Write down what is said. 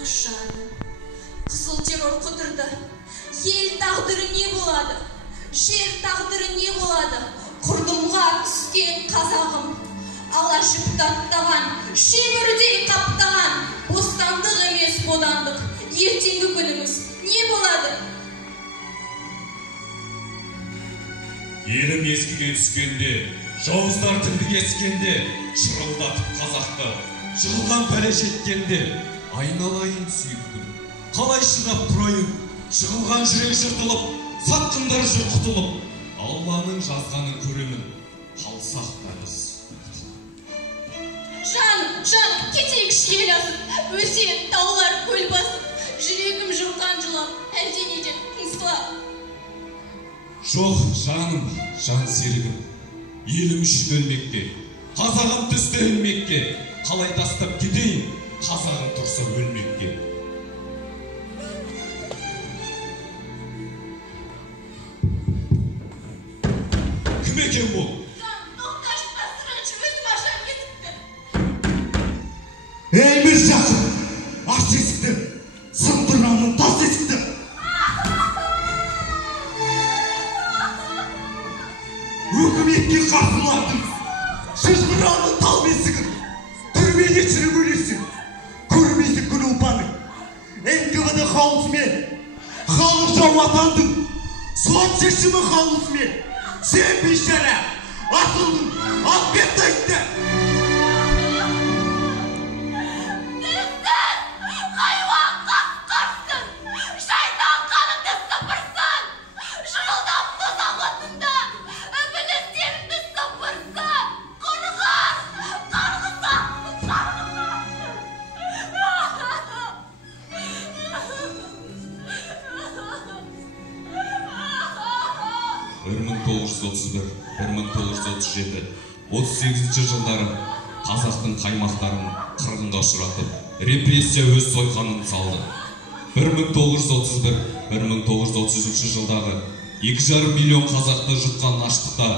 Kuşağını. Kızıl terör kudurdu. Ел tağdırı ne buladı? Жер tağdırı ne buladı? Kurdumğa түскен қазағым. Алашып таптаған, шемірдей қаптаған. Бостандық емес бодандық. Ертеңгі күніміз не болады? Елім ескіге түскенде, жауыздар тілді кескенде, шырылдатып қазақты, жығылған пәле жеткенде, айналайын сүйіктім, қалай шыдап тұрайын, жығылған жүрек жыртылып, сатқындар жырқытылып, Алланың жазғанын көремін, қалсақ та біз. Жаным, кетейік ел асып, өзен, таулар, көл басып, жүрегім жылған жылап, әлденеден қыңсылап. Жоқ, жаным, жан серігім, елім үшін өлмекке, қазағым түсті өлмекке, қалай тастап кетейін, қазағым тұрса өлмекке. Кім екен бұл? Elimiz жақын, аш есікті, сындырғанын тас есікті. Өкіметке қарсылардың, шыжғыранын тал бесігін, түрмеде шіріп өлесің, көрмейсің күн ұлпаның. НКВД қаулысымен, халық жау атандың, сот шешімі қаулысымен, сен бейшара, атылдың, Албек айтты. жылдары қазақтың қаймақтарын қырғынға ұшыратып, репрессия өз сойқанын салды. 1931-1933 жылдағы 2,5 миллион қазақты жұтқан аштықта